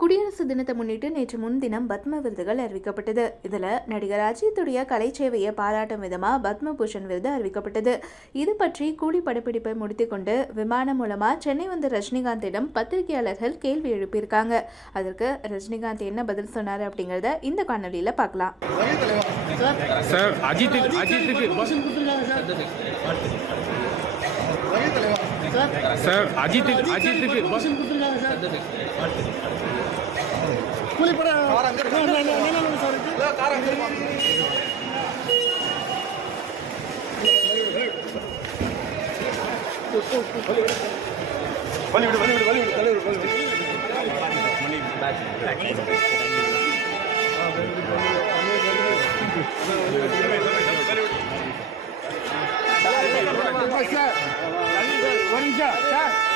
குடியரசு தினத்தை முன்னிட்டு நேற்று முன்தினம் பத்ம விருதுகள் அறிவிக்கப்பட்டது. இதுல நடிகர் அஜித்துடைய கலைச்சேவையை பாராட்டும் விதமா பத்ம பூஷன் விருது அறிவிக்கப்பட்டது. இது பற்றி கூலி படப்பிடிப்பை முடித்துக்கொண்டு விமானம் மூலமா சென்னை வந்த ரஜினிகாந்திடம் பத்திரிகையாளர்கள் கேள்வி எழுப்பியிருக்காங்க. அதற்கு ரஜினிகாந்த் என்ன பதில் சொன்னாரு அப்படிங்கறத இந்த காணொலியில பார்க்கலாம். What is that?